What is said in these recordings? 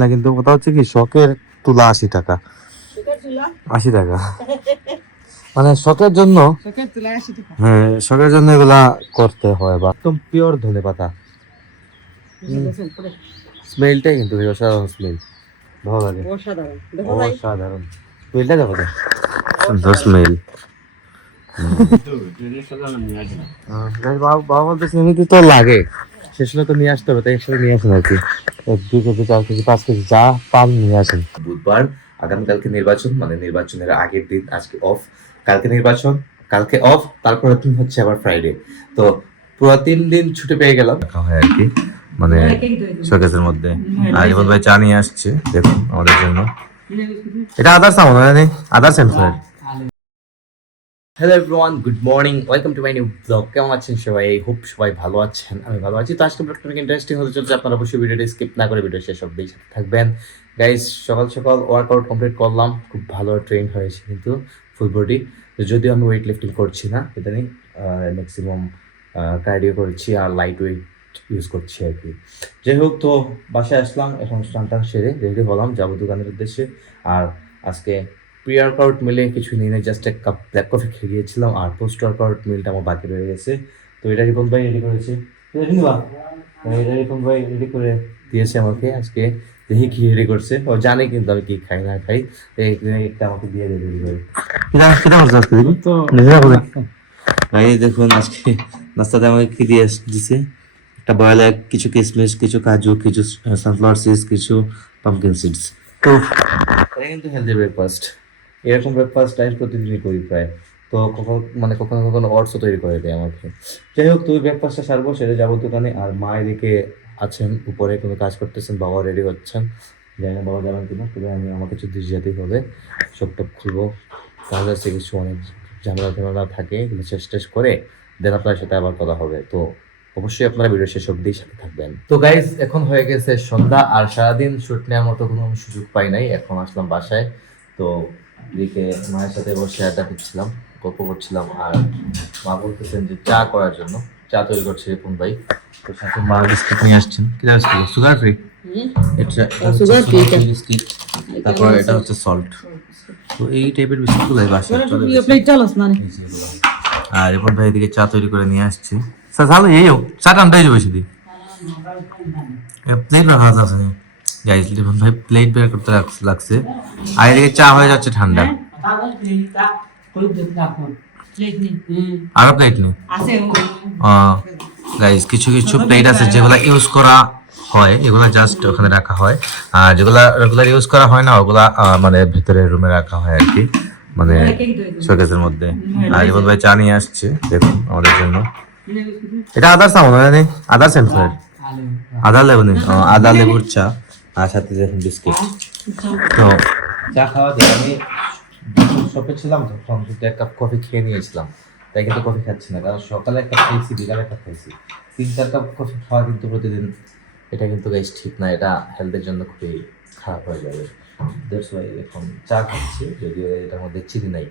না, কিন্তু কথা হচ্ছে কি শখের তুলা 80 টাকা। 80 টাকা মানে শখের জন্য। হ্যাঁ, শখের জন্য এগুলা করতে হয়। বা একদম পিওর ধনেপাতা। স্মেলটাই কিন্তু অসাধারণ স্মেল, ভালো লাগে, অসাধারণ স্মেলটা। দেখো তো সুন্দর স্মেল। বাবা বলতেছে এমনিতে তো লাগে, শেষ হলে তো নিয়ে আসতে হবে, তাই একসাথে নিয়ে আসেন আর কি। 1 2 কেজি 4 কেজি 5 কেজি যা পান নিয়ে আসেন। বুধবার, আগামীকালকে নির্বাচন, মানে নির্বাচনের আগের দিন, আজকে অফ, কালকে নির্বাচন, কালকে অফ, তারপরের দিন হচ্ছে আবার ফ্রাইডে। তো পুরো 3 দিন ছুটি পেয়ে গেলাম হয় আর কি, মানে শোকেসের মধ্যে। আর জীবন ভাই চা নিয়ে আসছে, দেখুন আমাদের জন্য। এটা আদার সাউন্ড মানে other sensor. Hello everyone, good morning, welcome to my new blog. কেমন আছেন সবাই? আই হোপ সবাই ভালো আছেন, আমি ভালো আছি। তো আজকে ব্লগটা অনেক ইন্টারেস্টিং হতে চলছে, আপনারা অবশ্যই ভিডিওটা স্কিপ না করে ভিডিও শেষ অবধি সাথে থাকবেন। গাইস, সকাল সকাল ওয়ার্কআউট কমপ্লিট করলাম, খুব ভালো ট্রেন হয়েছে কিন্তু ফুল বডি। যদিও আমি ওয়েট লিফটিং করছি না ইদানিং, ম্যাক্সিমাম কার্ডিও করছি আর লাইট ওয়েট ইউজ করছি আর কি। যাই হোক, তো বাসায় আসলাম, এখন স্নান টান সেরে রেডি হলাম, যাবো দোকানের উদ্দেশ্যে। আর আজকে প্রি ওয়ার্কআউট মিলে কিছু নিয়ে জাস্ট এক কাপ ব্ল্যাক কফি খেয়ে গিয়েছিলাম, আর পোস্ট ওয়ার্কআউট মিলটা আমার বাকি রয়ে গেছে। তো এটা রিপন ভাই রেডি করেছে, এটা রিপন ভাই রেডি করে দিয়েছে আমাকে। আজকে দেখি কি রেডি করছে, ও জানে কিন্তু আমি কি খাই না খাই, একটা আমাকে দিয়ে দেবে রেডি করে। ভাই দেখুন আজকে নাস্তাতে আমাকে কি দিয়ে দিছে, একটা বয়েল এগ, কিছু কিশমিশ, কিছু কাজু, কিছু সানফ্লাওয়ার সিডস, কিছু পাম্পকিন সিডস। তো এটা কিন্তু হেলদি ব্রেকফাস্ট। এরকম ব্রেকফাস্ট আমি প্রতিদিনই করি প্রায়। তো কখনো কখনো ওটসও তৈরি করে দেয় আমাকে। যাই হোক, তুই ব্রেকফাস্টটা সারবো, সেরে যাবো দোকানে। আর মা এদিকে আছেন উপরে, কোনো কাজ করতেছেন, বাবা রেডি হচ্ছেন। জানি না বাবা যাবেন কিনা, তবে আমাকে কিছু দিয়ে যেতেই হবে। সব টপ খুলবো, কাজ আছে কিছু, অনেক ঝামেলা থাকে, এগুলো শেষ টেস করে দেন আপনার সাথে আবার কথা হবে। তো অবশ্যই আপনারা ভিডিও শেষ অবধি সাথে থাকবেন। তো গাইজ, এখন হয়ে গেছে সন্ধ্যা, আর সারাদিন শুট নেওয়ার মতো কোনো সুযোগ পাই নাই। এখন আসলাম বাসায়। তো এদিকে মায়ের সাথে বসে আড্ডা দিচ্ছিলাম, গল্প করছিলাম। আর মা বলতেছেন যে চা করার জন্য, চা তৈরি করছে রিপন ভাই। তো সাথে মা বিস্কিট নিয়ে আসছেন, কি বিস্কিট? Sugar free. এটা সুগার ফ্রি বিস্কিট, তারপর এটা হচ্ছে সল্ট। তো এই টাইপের বিস্কুটগুলো বাসায় চলে। আর রিপন ভাই এদিকে চা তৈরি করে নিয়ে আসছে। স্যার ভালো, এই চা টানটাই যাবে শুধু প্লেট রাখা আছে। গাইস, রিপন ভাই প্লেট বের করতে লাগছে, আর এদিকে চা হয়ে যাচ্ছে ঠান্ডা। আরো প্লেট নেই। গাইস, কিছু কিছু প্লেট আছে যেগুলা ইউজ করা হয়, এগুলা জাস্ট ওখানে রাখা হয়। আর যেগুলা রেগুলার ইউজ করা হয় না, ওগুলা মানে ভিতরে রুমে রাখা হয় আর কি, মানে শোকেসের মধ্যে। আর রিপন ভাই চা নিয়ে আসছে, দেখুন আমাদের জন্য। এটা আদার সাউন্ড মানে আদার সেন্সার, আদা লেবু নেই, আদা লেবুর চা, আর সাথে দেখুন বিস্কিট। তো চা খাওয়া যায়। আমি শপে ছিলাম তখন কিন্তু 1 কাপ কফি খেয়ে নিয়েছিলাম, তাই কিন্তু কফি খাচ্ছি না, কারণ সকালে 1 কাপ খেয়েছি, বিকালে 1 কাপ খাইছি। 3 4 কাপ কফি খাওয়া কিন্তু প্রতিদিন, এটা কিন্তু গাইস ঠিক না, এটা হেলথের জন্য খুবই খারাপ হয়ে যাবে। দ্যাটস ওয়াই এখন চা খাচ্ছি, যদিও এটার মধ্যে চিনি নাই,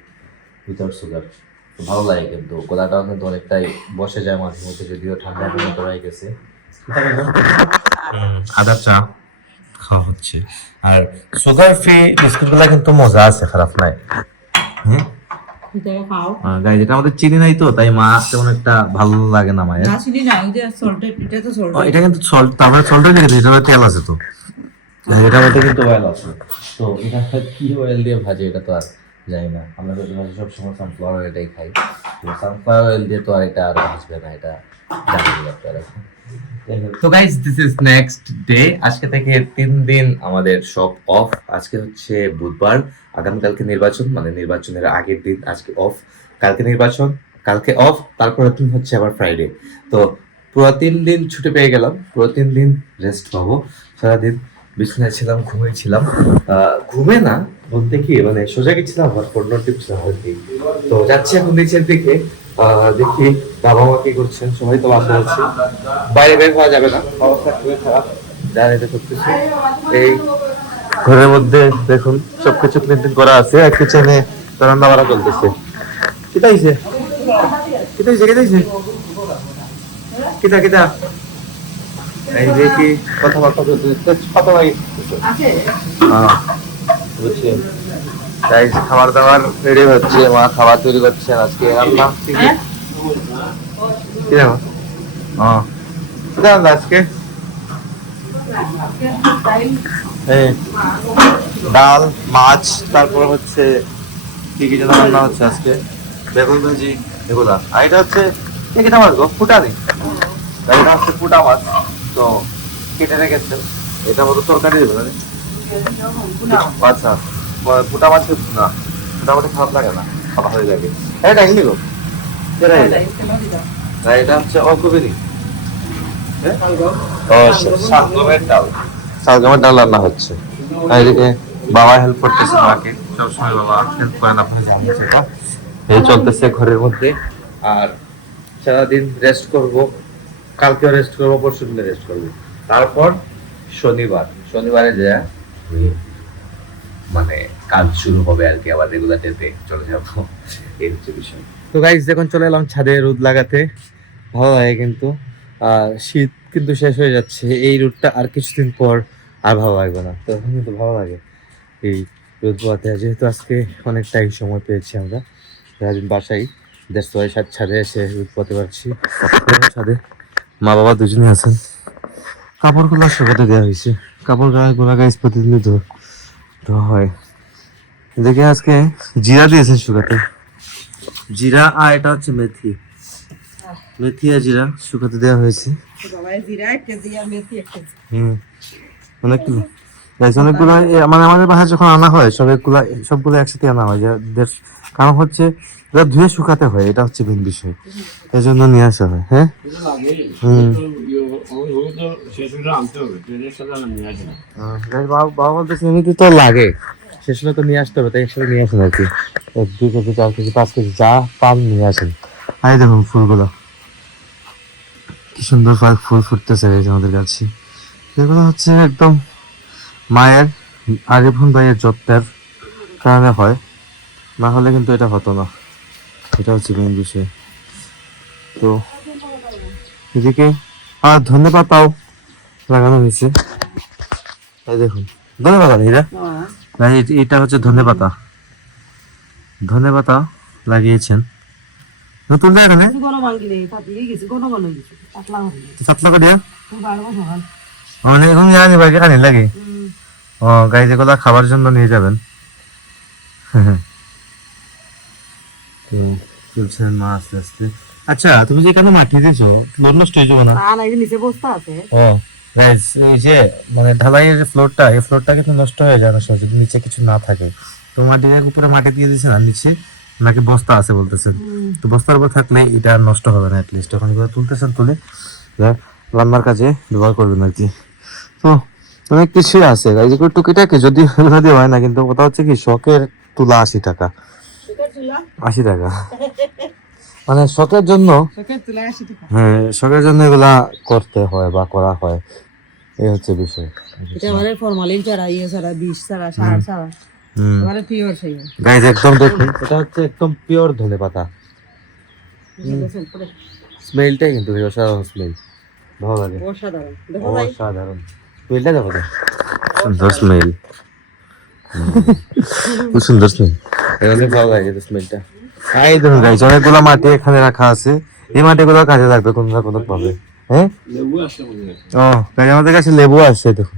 উইথাউট সুগার। ভালো লাগে, কিন্তু গলাটাও কিন্তু অনেকটাই বসে যায় মাঝে মধ্যে, যদিও ঠান্ডা পর্যন্ত রয়ে গেছে। আদা চা খাওয়া হচ্ছে। আর সুগার ফ্রি বিস্কুটগুলো কিন্তু মজা আছে, খারাপ নাই। গাইজ, এটা আমাদের চিনি নাই তো, তাই মা তেমন একটা ভালো লাগে না মায়ের। এটা কিন্তু সল্ট, তারপরে সল্টের জায়গায় এটা তেল আছে তো, এটার মধ্যে কিন্তু অয়েল আছে। তো এটা কি অয়েল দিয়ে ভাজে এটা তো আর জানি না, আমরা তো সবসময় সানফ্লাওয়ার অয়েলটাই খাই। তো সানফ্লাওয়ার অয়েল দিয়ে তো আর এটা আর ভাজবে না, এটা জানি না আপনারা। তো guys, this is next day. আজকে থেকে 3 দিন আমাদের সব অফ। আজকে হচ্ছে বুধবার, আগামীকালকে নির্বাচন, মানে নির্বাচনের আগের দিন, আজকে অফ, কালকে নির্বাচন, কালকে অফ, তারপরের দিন হচ্ছে আবার ফ্রাইডে। তো পুরো 3 দিন ছুটি পেয়ে গেলাম, পুরো 3 দিন রেস্ট পাবো। সারাদিন বিছানায় ছিলাম, ঘুমিয়েছিলাম। ঘুমে না বলতে কি, মানে সোজা গেছিলাম, আমার ফোন টিপছিলাম আর কি। তো যাচ্ছি এখন নিচের দিকে, দেখি বাবা মা কি করছেন, সবাই তো বাসা আছে, বাইরে বের হওয়া যাবে না, অবস্থা খুবই খারাপ। যা এটা করতেছি, এই ঘরের মধ্যে দেখুন সবকিছু ক্লিন করা আছে, আর কিচেনে রান্না বাড়া চলতেছে। কিতাইছে কিতাইছে কিতাইছে কিতা কিতা, এই যে কি কথাবার্তা চলতেছে, কথা ভাই হ্যাঁ বুঝছি। তাই খাবার দাবার রেডি হচ্ছে, মা খাবার তৈরি করছেন আজকে রান্না কি কি কি রান্না? হ্যাঁ কি রান্না আজকে? এই ডাল, মাছ, তারপর হচ্ছে কি কি যেন রান্না হচ্ছে আজকে, বেগুন ভাজি এগুলা। আর এটা হচ্ছে এটা মাছ গো, ফুটা নেই, এটা হচ্ছে ফুটা মাছ। তো কেটে রেখেছেন, এটা মতো তরকারি দেবে না? আচ্ছা, ফুটা মাছ না, ফুটা মাছ খারাপ লাগে না, খাওয়া হয়ে যাবে। এটা হিন্দি গো, এটা হচ্ছে অকুবেরি, শালগমের ডাল, শালগমের ডাল রান্না হচ্ছে। আর এদিকে বাবা হেল্প করতেছে মাকে, সবসময় বাবা হেল্প করেন, আপনারা জানেন সেটা। এই চলতেছে ঘরের মধ্যে। আর সারাদিন রেস্ট করব, কালকেও রেস্ট করবো, পরশু দিনে রেস্ট করবো। তারপর শনিবারে যা মানে কাজ শুরু হবে আর কি, আবার রেগুলার ডেতে চলে যাবো, এই হচ্ছে বিষয়। তো গাইস এখন চলে এলাম ছাদে রোদ লাগাতে, ভালো লাগে কিন্তু। আর শীত কিন্তু শেষ হয়ে যাচ্ছে, এই রোদটা আর কিছুদিন পর আর ভালো লাগবে না, তো এখন কিন্তু ভালো লাগে এই রোদ পোয়াতে। যেহেতু আজকে অনেকটাই সময় পেয়েছি আমরা সারাদিন বাসায়, দেড়শো ছাদে এসে রোদ পোয়াতে পারছি। ছাদে মা বাবা দুজনে আছেন, কাপড়গুলো শুকাতে দেওয়া হয়েছে, কাপড় গুলা গাইস প্রতিদিন ধোয়া হয়। দেখে আজকে জিরা দিয়েছে শুকাতে, জিরা আর এটা হচ্ছে মেথি, মেথি আর জিরা শুকাতে দেওয়া হয়েছে। অনেকগুলো অনেকগুলো মানে আমাদের বাসায় যখন আনা হয় সবগুলো একসাথে আনা হয়, কারণ হচ্ছে এটা ধুয়ে শুকাতে হয়, এটা হচ্ছে মেন বিষয়, এই জন্য নিয়ে আসা হয়। হ্যাঁ বাবা বলতেছে এমনিতে তো লাগে, শেষ হলে তো নিয়ে আসতে হবে, তাই একসাথে নিয়ে আসেন আর কি, 2 কেজি 4 কেজি 5 কেজি যা পান নিয়ে আসেন। আই দেখুন ফুলগুলো কি সুন্দর ফুল ফুটতেছে আমাদের কাছে, এগুলো হচ্ছে একদম মায়ের আরিফুন ভাইয়ের যত্নের কারণে হয়, না হলে কিন্তু এটা হতো না, এটা হচ্ছে মেন বিষয়। তো এদিকে আর ধনে পাতাও লাগানো হয়েছে, এই দেখুন ধনে পাতা এরা, এটা হচ্ছে ধনে পাতা, ধনে পাতা লাগিয়েছেন নতুন জায়গা মানে এখন জানি বাকি কানে লাগে। ও গাই যেগুলা খাবার জন্য নিয়ে যাবেন। চলছেন মা আস্তে আস্তে। আচ্ছা তুমি যে এখানে মাটি দিয়েছো নষ্ট হয়ে যাবে না? নিচে বস্তা আছে। ও গাইস এই যে মানে ঢালাইয়ের যে ফ্লোরটা, এই ফ্লোরটা কিন্তু নষ্ট হয়ে যায় না যদি নিচে কিছু না থাকে। তো মাটির উপরে মাটি দিয়ে দিয়েছেন আর নিচে নাকি বস্তা আছে বলতেছেন, তো বস্তার উপর থাকলে এটা নষ্ট হবে না, অ্যাটলিস্ট যখন এগুলো তুলতেছেন তুলে রান্নার কাজে ব্যবহার করবেন আর কি। তো অনেক কিছুই আছে এই যে টুকিটাকি, যদি এগুলো দিয়ে হয় না, কিন্তু কথা হচ্ছে কি শখের তুলা 80 টাকা, 80 টাকা মানে শখের জন্য, হ্যাঁ শখের জন্য এগুলা করতে হয় বা করা হয়, এই হচ্ছে বিষয়। এটা মানে ফরমালিন ছাড়া ইয়ে ছাড়া বিষ ছাড়া সার ছাড়া মানে পিওর সেই গাইস একদম দেখুন, এটা হচ্ছে একদম পিওর ধনেপাতা, স্মেলটাই কিন্তু অসাধারণ স্মেল, ভালো লাগে, অসাধারণ অসাধারণ স্মেলটা দেখো, সুন্দর স্মেল, খুব সুন্দর স্মেল, এখানে ভালো লাগে স্মেলটা। এই দেখুন গাইস অনেকগুলো মাটি এখানে রাখা আছে, এই মাটিগুলো কাজে লাগবে কোনো না কোনো ভাবে। হ্যাঁ ও গাইস আমাদের কাছে লেবু আসছে, দেখুন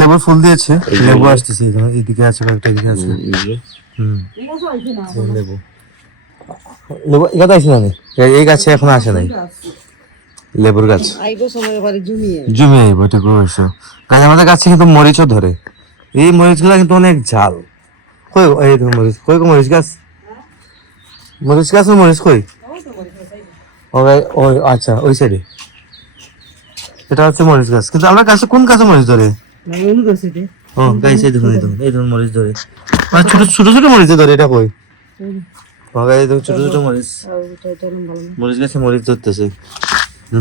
লেবু ফুল দিয়েছে, লেবু আসতেছে এদিকে আছে, কয়েকটা এদিকে আছে। লেবু লেবু এখানে আসে না, এই গাছে এখন আসে নাই লেবুর গাছ, জমিয়ে আইব এটা কইছো গাছ। আমাদের গাছে কিন্তু মরিচও ধরে, এই মরিচগুলো কিন্তু অনেক ঝাল। কই এই দেখুন মরিচ, কই মরিচ গাছ, মরিচ গাছ মরিচ কই? ওই আচ্ছা ওই সাইডে এটা হচ্ছে মরিচ গাছ, কিন্তু আমরা গাছে কোন গাছে মরিচ ধরে? ও গাইছে দেখুন, এই দেখুন মরিচ ধরে, মানে ছোট ছোট ছোট মরিচ ধরে, এটা কই? ও গাইছে দেখুন ছোট ছোট মরিচ, মরিচ গাছে মরিচ ধরতেছে,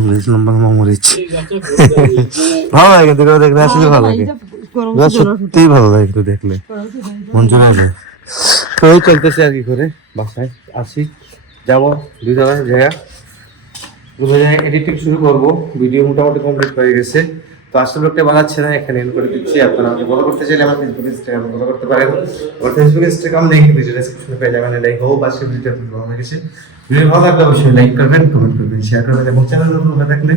মরিচ লম্বা লম্বা মরিচ। ভালো লাগে কিন্তু দেখলে, আসলে ভালো লাগে, সত্যিই ভালো লাগে একটু দেখলে, মন জুড়ে যায়। তো ওই চলতেছে আর কি করে, বাসায় আসি, যাবো 2 জায়গায় এডিটিং শুরু করব, ভিডিও মোটামুটি কমপ্লিট হয়ে গেছে, তো আসলে লোকটা বানাচ্ছে না, এখানে এন্ড করে দিচ্ছি। আপনারা আমাকে ফলো করতে চাইলে আমার ফেসবুক ইনস্টাগ্রাম ফলো করতে পারেন। আমার ফেসবুক ইনস্টাগ্রাম লিংক ভিডিও ডেসক্রিপশনে পেয়ে যাবেন। এটাই হোপ আজকে ভিডিওটা আপনাদের ভালো লেগেছে। ভিডিও ভালো লাগলে অবশ্যই লাইক করবেন, কমেন্ট করবেন, শেয়ার করবেন এবং চ্যানেল নতুন হয়ে থাকলে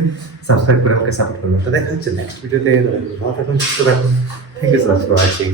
সাবস্ক্রাইব করে আমাকে সাপোর্ট করবেন। তো দেখা হচ্ছে নেক্সট ভিডিওতে। ভালো থাকুন, সুস্থ থাকুন। Thank you so much for watching.